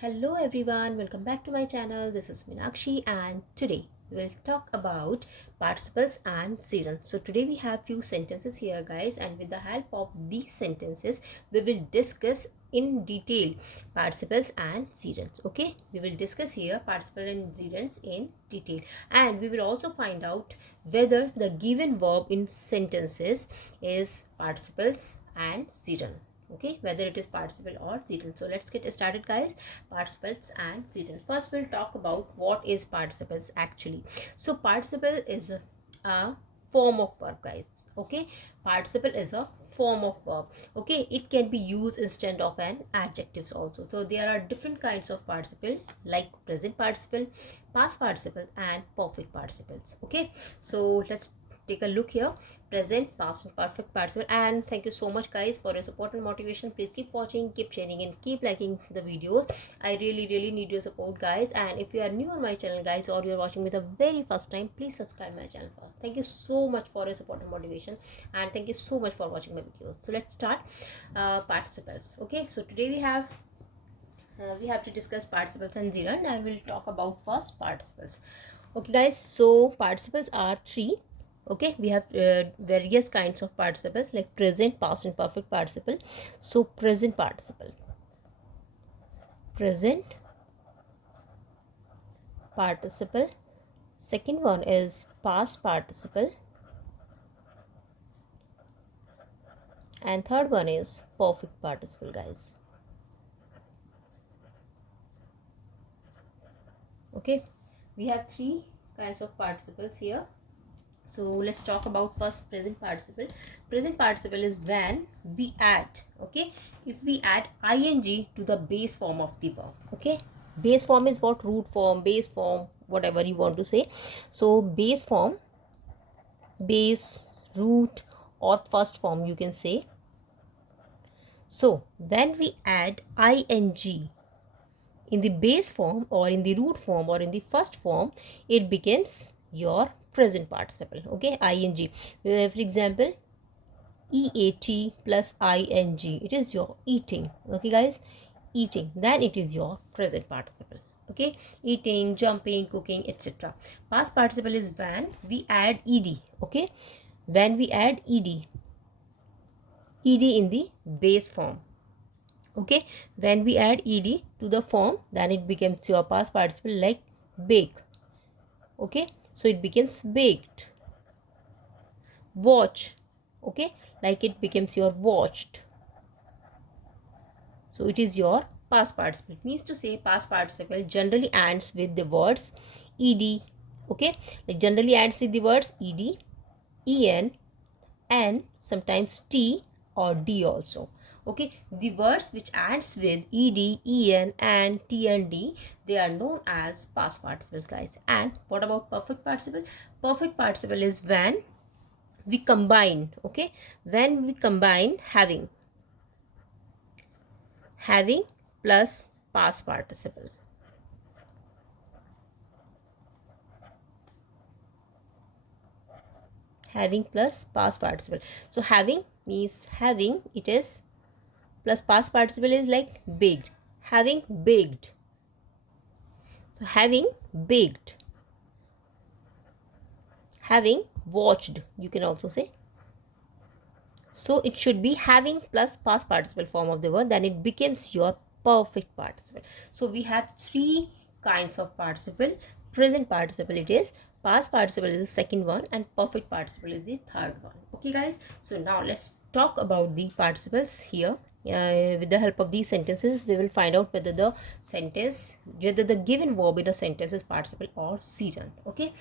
Hello everyone, welcome back to my channel. This is Meenakshi and today we'll talk about participles and gerunds. So today we have few sentences here guys, and with the help of these sentences we will discuss in detail participles and gerunds. Okay, we will discuss here participles and gerunds in detail, and we will also find out whether the given verb in sentences is participles and gerund. Okay, whether it is participle or gerund. So let's get started guys. Participles and gerund. First we'll talk about what is participles actually. So participle is a form of verb guys. Okay, participle is a form of verb. Okay, it can be used instead of an adjectives also. So there are different kinds of participle like present participle, past participle and perfect participles. Okay, so let's take a look here. Present, past and perfect participle. And thank you so much guys for your support and motivation. Please keep watching, keep sharing and keep liking the videos. I really need your support guys. And if you are new on my channel guys, or you are watching me the very first time, please subscribe my channel first. Thank you so much for your support and motivation, and thank you so much for watching my videos. So let's start participles. Okay, so today we have to discuss participles and gerund, and we'll talk about first participles. Okay guys, so participles are three. Okay, we have various kinds of participles like present, past and perfect participle. So present participle, second one is past participle, and third one is perfect participle guys. Okay, we have three kinds of participles here. So let's talk about first present participle. Present participle is when we add, okay, if we add ing to the base form of the verb. Okay, base form is what? Root form, base form, whatever you want to say. So base form, base, root or first form you can say. So when we add ing in the base form or in the root form or in the first form, it becomes your present participle. Okay, ing. For example, eat plus ing, it is your eating. Okay guys, eating, then it is your present participle. Okay, eating, jumping, cooking, etc. Past participle is when we add ed. Okay, when we add ed in the base form. Okay, when we add ed to the form, then it becomes your past participle, like bake. Okay, so it becomes baked. Watch, okay, like it becomes your watched. So it is your past participle. It means to say past participle generally ends with the words ed. Okay, like generally ends with the words ed, en, n, sometimes t or d also. Okay, the words which ends with ed, en, and t and d, they are known as past participle guys. And what about perfect participle? Perfect participle is when we combine, okay, when we combine having plus past participle. Having plus past participle. So having means having, it is, plus past participle is like baked. Having baked. So having baked. Having watched, you can also say. So it should be having plus past participle form of the word, then it becomes your perfect participle. So we have three kinds of participle. Present participle it is, past participle is the second one, and perfect participle is the third one. Okay guys, so now let's talk about the participles here. With the help of these sentences we will find out whether the given verb in a sentence is participle or gerund. Okay,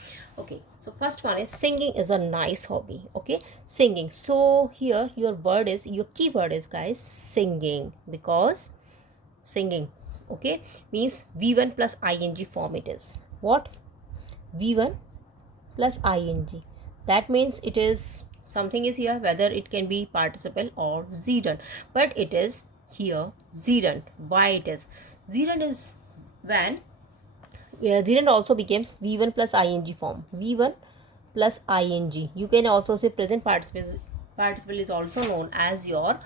so first one is singing is a nice hobby. Okay, singing. So here your keyword is guys singing, because singing, okay, means v1 plus ing form. It is what? v1 plus ing. That means it is something is here, whether it can be participle or gerund, but it is here gerund. Why it is gerund? Is when gerund also becomes v1 plus ing form. v1 plus ing. You can also say present participle is also known as your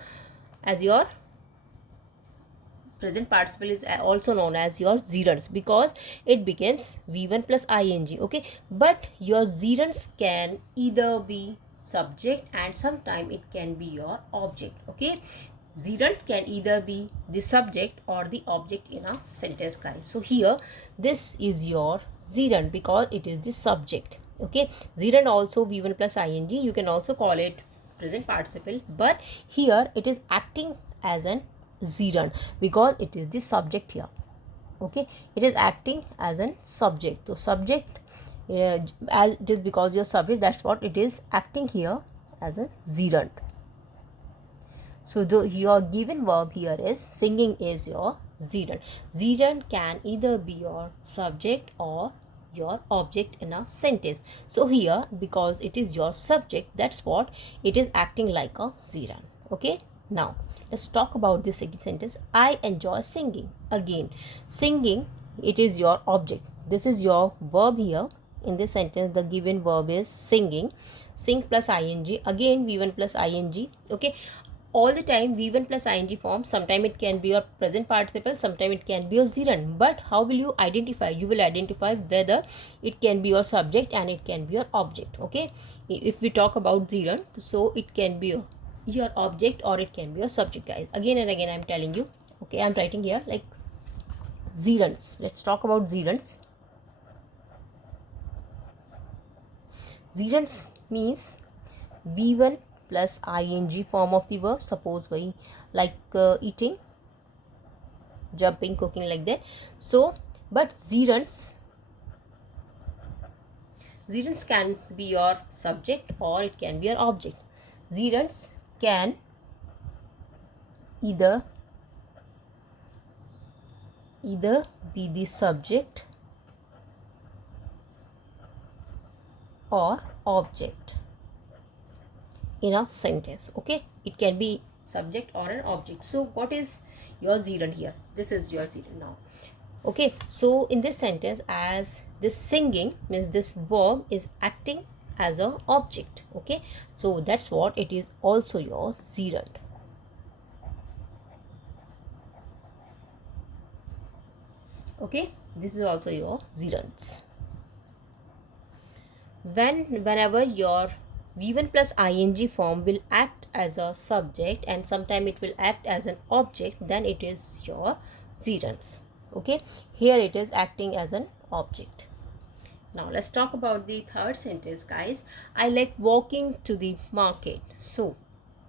present participle is also known as your gerunds because it becomes v1 plus ing. Okay, but your gerunds can either be subject and sometime it can be your object. Okay, gerunds can either be the subject or the object in a sentence, guys. So here this is your gerund because it is the subject. Okay, gerund also v1 plus ing, you can also call it present participle, but here it is acting as an gerund because it is the subject here. Okay, it is acting as an subject. So subject, as it is because your subject, that's what it is acting here as a gerund. So your given verb here is singing is your gerund. Gerund can either be your subject or your object in a sentence. So here because it is your subject, that's what it is acting like a gerund. Okay, now let's talk about this second sentence. I enjoy singing. Again, singing, it is your object. This is your verb here. In this sentence the given verb is singing. Sing plus ing, again v1 plus ing. Okay, all the time v1 plus ing form, sometime it can be your present participle, sometime it can be your gerund. But how will you identify? You will identify whether it can be your subject and it can be your object. Okay, if we talk about gerund, so it can be your object or it can be your subject, guys. Again and again I'm telling you. Okay, I'm writing here like gerunds. Let's talk about gerunds. Gerunds means v1 plus ing form of the verb. Suppose we like eating, jumping, cooking, like that. So but gerunds can be your subject or it can be your object. Gerunds can either be the subject or object in a sentence. Okay, it can be subject or an object. So what is your gerund here? This is your gerund now. Okay, so in this sentence, as this singing means this verb is acting as a object. Okay, so that's what it is also your gerund. Okay, this is also your gerunds. Whenever your v1 plus ing form will act as a subject and sometime it will act as an object, then it is your gerunds. Okay, here it is acting as an object. Now let's talk about the third sentence, guys. I like walking to the market. So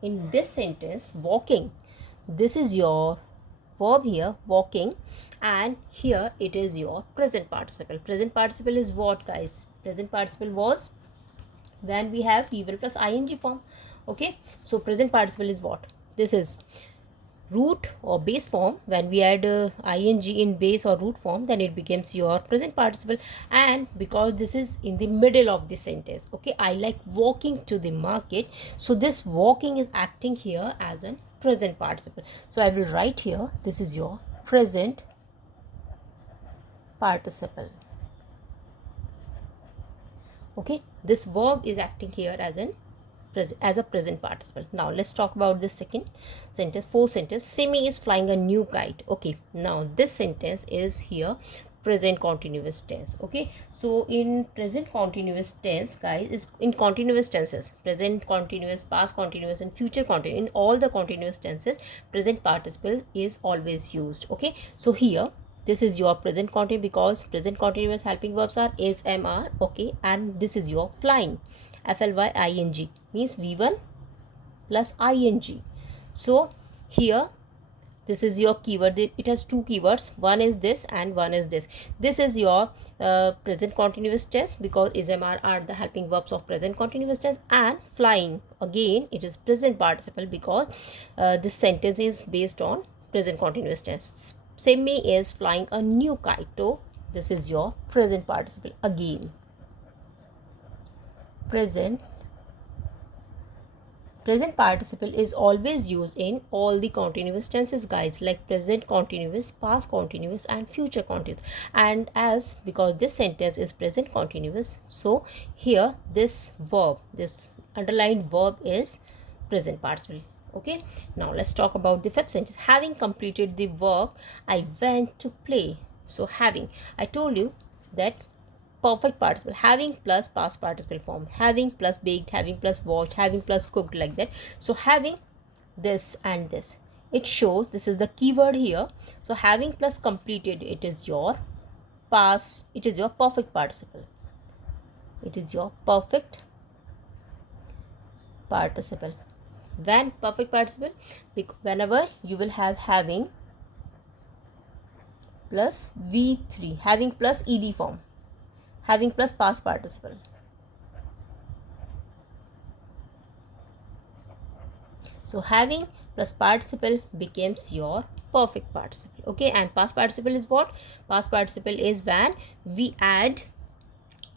in this sentence, walking, this is your verb here, walking, and here it is your present participle. Present participle is what, guys? Present participle was when we have v1 plus ing form. Okay, so present participle is what? This is root or base form. When we add ing in base or root form, then it becomes your present participle. And because this is in the middle of the sentence, okay, I like walking to the market, so this walking is acting here as a present participle. So I will write here, this is your present participle. Okay, this verb is acting here as a present participle. Now let's talk about this second sentence. Fourth sentence, Simi is flying a new kite. Okay, now this sentence is here present continuous tense. Okay, so in present continuous tense, guys, is in continuous tenses, present continuous, past continuous, and future continuous. In all the continuous tenses, present participle is always used. Okay, so here this is your present continuous because present continuous helping verbs are is, am, are. Okay, and this is your flying, flying, means v1 plus ing. So here this is your keyword. It has two keywords, one is this and one is this. This is your present continuous tense because is, am, are the helping verbs of present continuous tense. And flying, again it is present participle because this sentence is based on present continuous tense. Simi is flying a new kite. So this is your present participle again. Present participle is always used in all the continuous tenses, guys, like present continuous, past continuous, and future continuous. And as because this sentence is present continuous, so here this verb, this underlined verb is present participle. Okay, now let's talk about the fifth sentence. Having completed the work, I went to play. So having, I told you that perfect participle, having plus past participle form, having plus baked, having plus washed, having plus cooked, like that. So having this and this, it shows this is the keyword here. So having plus completed, it is your past, it is your perfect participle, it is your perfect participle. When perfect participle, whenever you will have having plus v3, having plus ed form, having plus past participle. So having plus participle becomes your perfect participle. Okay, and past participle is what? Past participle is when we add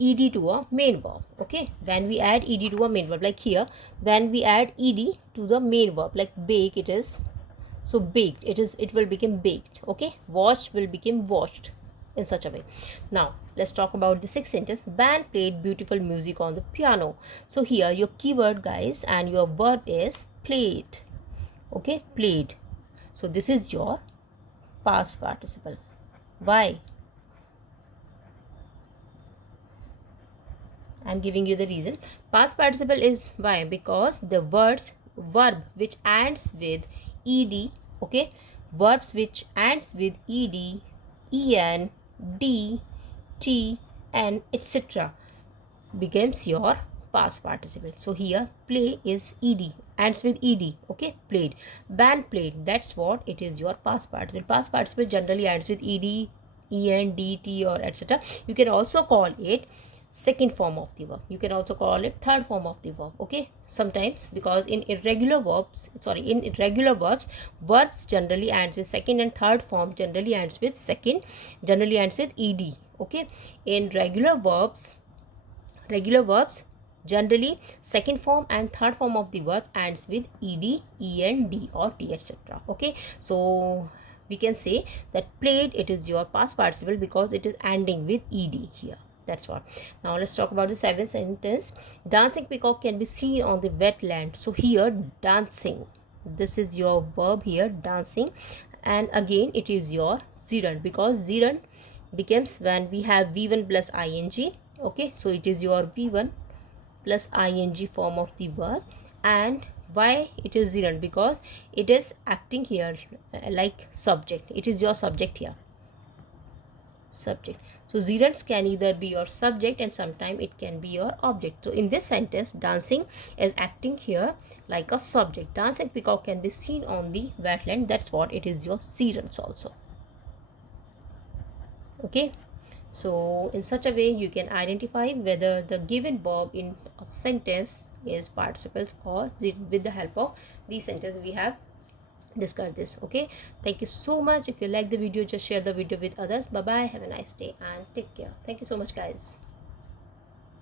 ed to a main verb. Okay, when we add ed to a main verb, like here when we add ed to the main verb, like bake, it is, so baked, it will become baked. Okay, wash will become washed, in such a way. Now let's talk about the sixth sentence. Band played beautiful music on the piano. So here your keyword, guys, and your verb is played. Okay, played. So this is your past participle. Why? I'm giving you the reason. Past participle is why, because the verb which ends with ed, okay, verbs which ends with ed, en, d, t, n, etc. becomes your past participle. So here play is ed, ends with ed. Okay, played. Band played, that's what it is, your past participle. Past participle generally ends with ed, en, d, t, or etc. You can also call it second form of the verb, you can also call it third form of the verb. Okay, sometimes, because in irregular verbs, in irregular verbs, verbs generally ends with second, and third form generally ends with second, generally ends with ed. Okay, in regular verbs generally second form and third form of the verb ends with ed, en, d, or t, etc. Okay, so we can say that played, it is your past participle because it is ending with ed here. That's what. Now let's talk about the seventh sentence. Dancing peacock can be seen on the wetland. So here dancing, this is your verb here, dancing, and again it is your gerund, because gerund becomes when we have v1 plus ing. Okay, so it is your v1 plus ing form of the verb. And why it is gerund? Because it is acting here like subject, it is your subject here, subject. So gerunds can either be your subject and sometimes it can be your object. So in this sentence, dancing is acting here like a subject. Dancing peacock can be seen on the wetland, that's what it is, your gerunds also. Okay, so in such a way you can identify whether the given verb in a sentence is participles or with the help of these sentences we have discuss this. Okay, thank you so much. If you like the video, just share the video with others. Bye bye, have a nice day and take care. Thank you so much, guys.